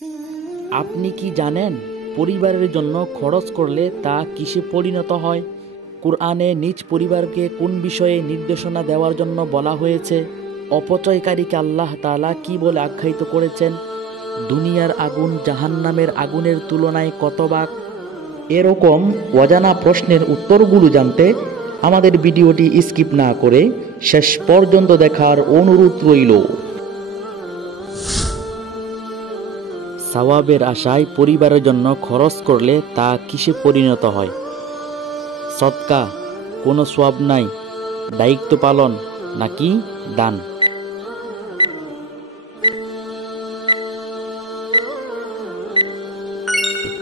আপনি কি জানেন পরিবারের জন্য খরচ করলে তা কিসে পরিণত হয়? কুরআনে নিজ পরিবারকে কোন বিষয়ে নির্দেশনা দেওয়ার জন্য বলা হয়েছে? অপচয়কারীকে আল্লাহ তাআলা কি বলে আখ্যায়িত করেছেন? দুনিয়ার আগুন জাহান্নামের আগুনের তুলনায় কত ভাগ? এরকম অজানা প্রশ্নের উত্তরগুলো জানতে আমাদের ভিডিওটি স্কিপ না করে শেষ পর্যন্ত দেখার অনুরোধ রইল। সওয়াবের আশায় পরিবারের জন্য খরচ করলে তা কিসে পরিণত হয়? সদকা, কোনো সওয়াব নাই, দায়িত্ব পালন নাকি দান?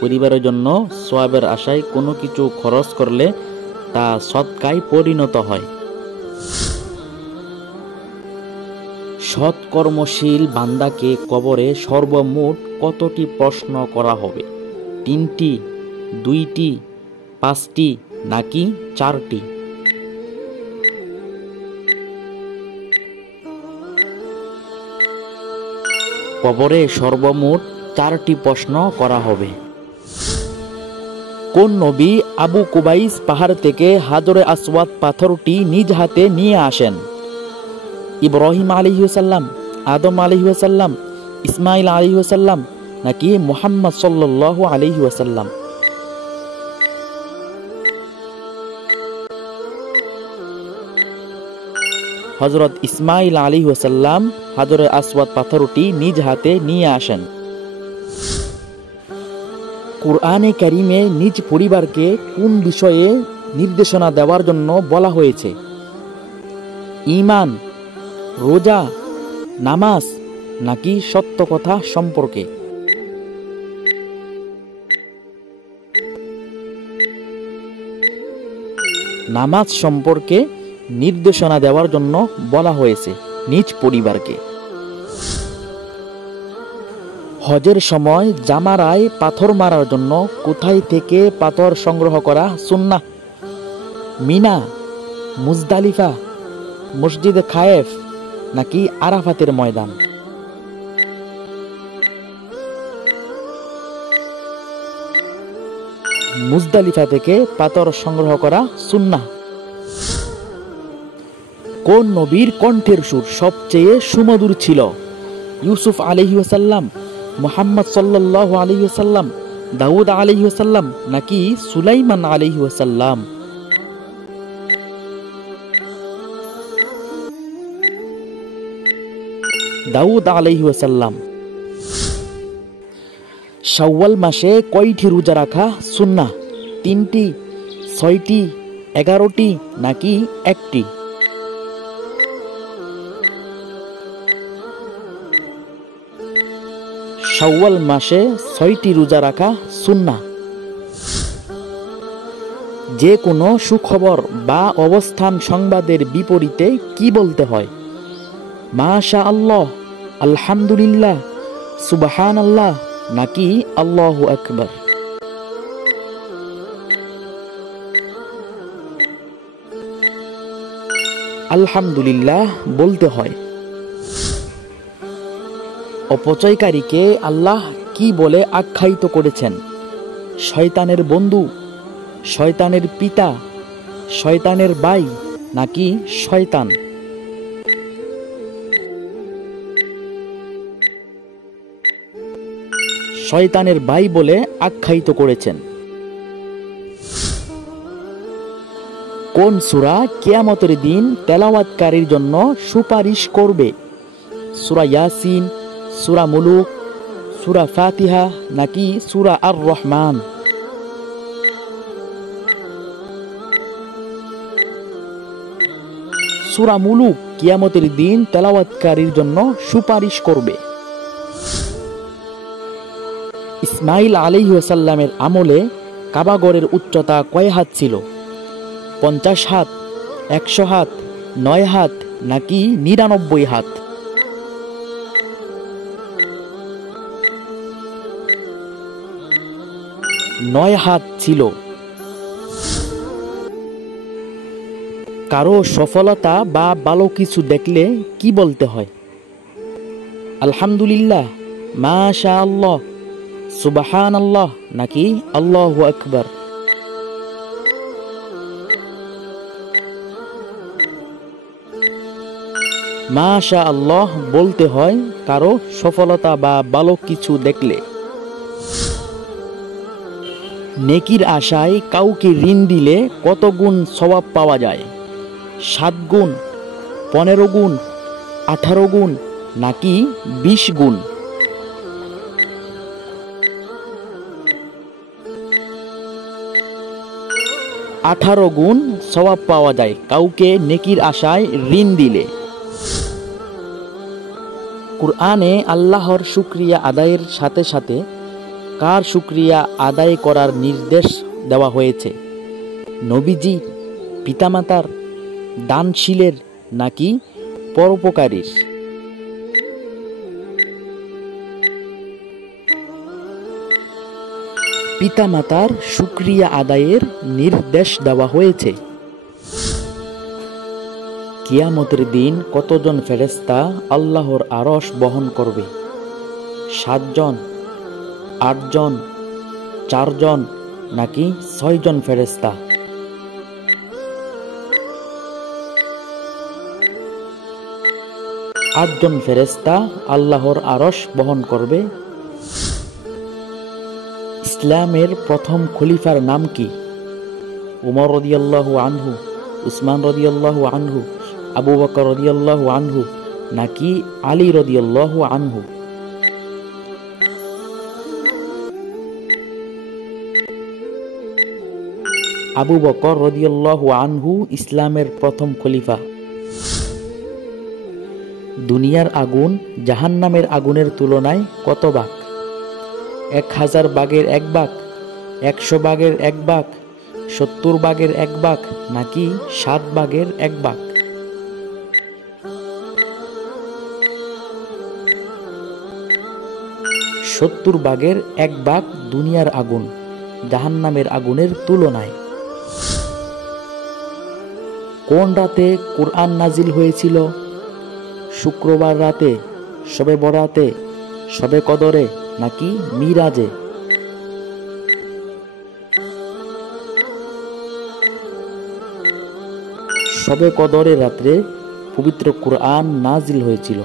পরিবারের জন্য সওয়াবের আশায় কোনো কিছু খরচ করলে তা সদকায় পরিণত হয়। সৎকর্মশীল বান্দাকে কবরে সর্বমোট কতটি প্রশ্ন করা হবে? 3টি, 2টি, 5টি নাকি 4টি? কবরে সর্বমোট 4টি প্রশ্ন করা হবে। কোন নবী আবু কুবাইস পাহাড় থেকে হাজরে আসওয়াদ পাথরটি নিজ হাতে নিয়ে আসেন? ইব্রাহিম আলাইহিস সালাম, আদম আলাইহিস সালাম, ইসমাইল আলাইহিস সালাম নাকি মুহাম্মদ সাল্লাল্লাহু আলাইহি ওয়াসাল্লাম? হযরত ইসমাইল আলাইহিস সালাম হাজরে আসওয়াদ পাথরটি নিজ হাতে নিয়ে আসেন। কুরআনে কারীমে নিজ পরিবারকে কোন বিষয়ে নির্দেশনা দেওয়ার জন্য বলা হয়েছে? ঈমান, রোজা, নামাজ নাকি সত্য কথা সম্পর্কে? নামাজ সম্পর্কে নির্দেশনা দেওয়ার জন্য বলা হয়েছে নিজ পরিবারকে। হজের সময় জামারায় পাথর মারার জন্য কোথায় থেকে পাথর সংগ্রহ করা সুন্নাহ? মিনা, মুজদালিফা, মসজিদে খায়েফ নাকি আরাফাতের ময়দান? মুজদালিফা থেকে পাথর সংগ্রহ করা সুন্নাহ। কোন নবীর কণ্ঠের সুর সবচেয়ে সুমধুর ছিল? ইউসুফ আলাইহিস সালাম, মুহাম্মদ সাল্লাল্লাহু আলাইহি ওয়াসাল্লাম, দাউদ আলাইহিস সালাম নাকি সুলাইমান আলাইহিস সালাম? দাউদ আলাইহিস সালাম। শাওয়াল মাসে কয়টি রোজা রাখা সুন্নাহ? 3টি, 6টি, 11টি নাকি 1টি? শাওয়াল মাসে 6টি রোজা রাখা সুন্নাহ। যে কোনো সুখবর বা অবস্থান সংবাদের বিপরীতে কি বলতে হয়? মাশাআল্লাহ, আলহামদুলিল্লাহ, সুবহানাল্লাহ নাকি আল্লাহু আকবার? আলহামদুলিল্লাহ বলতে হয়। অপচয়কারীকে আল্লাহ কি বলে আখ্যায়িত করেছেন? শয়তানের বন্ধু, শয়তানের পিতা, শয়তানের ভাই নাকি শয়তান? শয়তানের ভাই বলে আখ্যায়িত করেছেন। কোন সূরা কিয়ামতের দিন তেলাওয়াতকারীর জন্য সুপারিশ করবে? সূরা ইয়াসিন, সূরা মুলুক, সূরা ফাতিহা নাকি সূরা আর রহমান? সূরা মুলুক কিয়ামতের দিন তেলাওয়াতকারীর জন্য সুপারিশ করবে। ইসমাইল আলাইহিস সালামের আমলে কাবাগরের উচ্চতা কয় হাত ছিল? 50 হাত, 100 হাত, 9 হাত নাকি 99 হাত? 9 হাত ছিল। কারো সফলতা বা ভালো কিছু দেখলে কি বলতে হয়? আলহামদুলিল্লাহ, মাশা আল্লাহ, সুবহানাল্লাহ নাকি আল্লাহু আকবার? মাশা আল্লাহ বলতে হয় কারো সফলতা বা ভালো কিছু দেখলে। নেকির আশায় কাউকে ঋণ দিলে কত গুণ সওয়াব পাওয়া যায়? 7 গুণ, 15 গুণ, 18 গুণ নাকি 20 গুণ? 18 গুণ সওয়াব পাওয়া যায় কাউকে নেকির আশায় ঋণ দিলে। কুরআনে আল্লাহর শুকরিয়া আদায়ের সাথে সাথে কার শুকরিয়া আদায় করার নির্দেশ দেওয়া হয়েছে? নবীজি, পিতামাতার, দানশীলের নাকি পরোপকারীর? পিতামাতার শুকরিয়া আদায়ের নির্দেশ দেওয়া হয়েছে। কিয়ামতের দিন কতজন ফেরেশতা আল্লাহর আরশ বহন করবে? 7 জন, 8 জন, 4 জন নাকি 6 জন ফেরেশতা? 8 জন ফেরেশতা আল্লাহর আরশ বহন করবে। ইসলামের প্রথম খলিফার নাম কি? উমর রাদিয়াল্লাহু আনহু, উসমান রাদিয়াল্লাহু আনহু, আবু বকর রাদিয়াল্লাহু আনহু নাকি আলী রাদিয়াল্লাহু আনহু? আবু বকর রাদিয়াল্লাহু আনহু ইসলামের প্রথম খলিফা। দুনিয়ার আগুন জাহান্নামের আগুনের তুলনায় কত ভাগ? 1000 ভাগের 1 ভাগ, 100 ভাগের 1 ভাগ, 70 ভাগের 1 ভাগ নাকি 7 ভাগের 1 ভাগ? 70 ভাগের 1 ভাগ দুনিয়ার আগুন জাহান্নামের আগুনের তুলনায়। কোন রাতে কুরআন নাজিল হয়েছিল? শুক্রবার রাতে, শবে বরাতে, শবে কদরে নাকি মিরাজে? শবে কদরের রাত্রে পবিত্র কুরআন নাজিল হয়েছিল।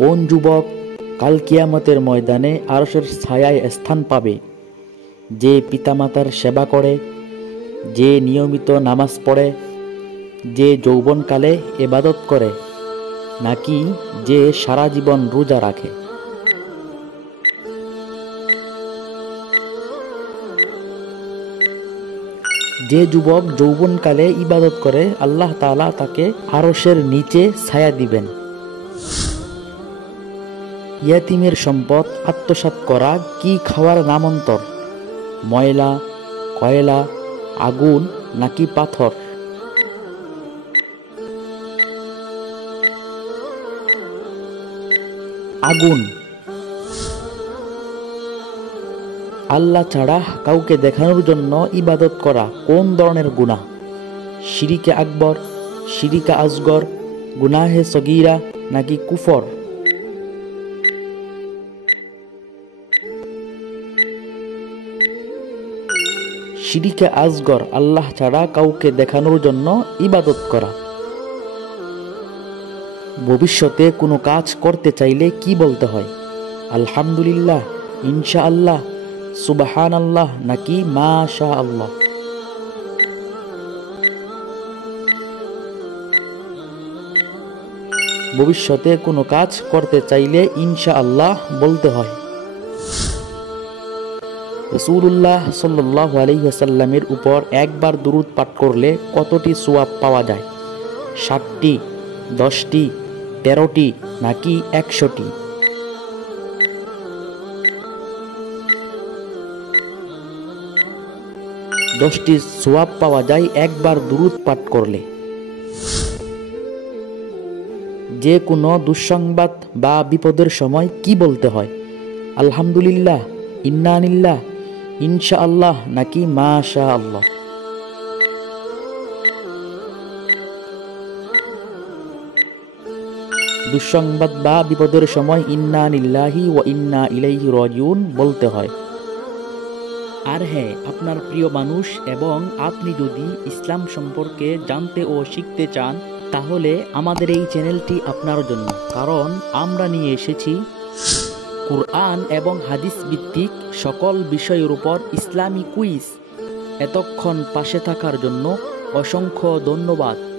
কোন যুবক কাল কিয়ামতের ময়দানে আরশের ছায়ায় স্থান পাবে? যে পিতামাতার সেবা করে, যে নিয়মিত নামাজ পড়ে, যে যৌবনকালে ইবাদত করে নাকি যে সারা জীবন রোজা রাখে? যে যুবক যৌবনকালে ইবাদত করে আল্লাহ তাআলা তাকে আরশের নিচে ছায়া দিবেন। ইয়াতিমের সম্পদ আত্মসাৎ করা কি খাওয়ার নামান্তর? ময়লা, কয়লা, আগুন নাকি পাথর? আগুন। আল্লাহ ছাড়া কাউকে দেখানোর জন্য ইবাদত করা কোন ধরনের গুনাহ? শিরিকে আকবর, শিরিকে আসগর, গুনাহে সগীরা নাকি কুফর? শিরিকে আসগর আল্লাহ ছাড়া কাউকে দেখানোর জন্য ইবাদত করা। ভবিষ্যতে কোনো কাজ করতে চাইলে কি বলতে হয়? আলহামদুলিল্লাহ, ইনশাআল্লাহ, সুবহানাল্লাহ নাকি মাশা আল্লাহ? ভবিষ্যতে কোনো কাজ করতে চাইলে ইনশাআল্লাহ বলতে হয়। রাসূলুল্লাহ সাল্লাল্লাহু আলাইহি ওয়াসাল্লামের উপর একবার দুরূদ পাঠ করলে কতটি সওয়াব পাওয়া যায়? 7টি, 10টি, 13টি নাকি 100টি? 10টি সওয়াব পাওয়া যায় একবার দুরূদ পাঠ করলে। যে কোনো দুঃসংবাদ বা বিপদের সময় কি বলতে হয়? আলহামদুলিল্লাহ, ইন্না লিল্লাহ, ইনশাআল্লাহ নাকি মাশা আল্লাহ? দুঃসংবাদ বা বিপদের সময় ইন্না লিল্লাহি ওয়া ইন্না ইলাইহি রাজিউন বলতে হয়। আর হ্যাঁ, আপনার প্রিয় মানুষ এবং আপনি যদি ইসলাম সম্পর্কে জানতে ও শিখতে চান, তাহলে আমাদের এই চ্যানেলটি আপনার জন্য। কারণ আমরা নিয়ে এসেছি কুরআন এবং হাদিস ভিত্তিক সকল বিষয়ের উপর ইসলামী কুইজ। এতক্ষণ পাশে থাকার জন্য অসংখ্য ধন্যবাদ।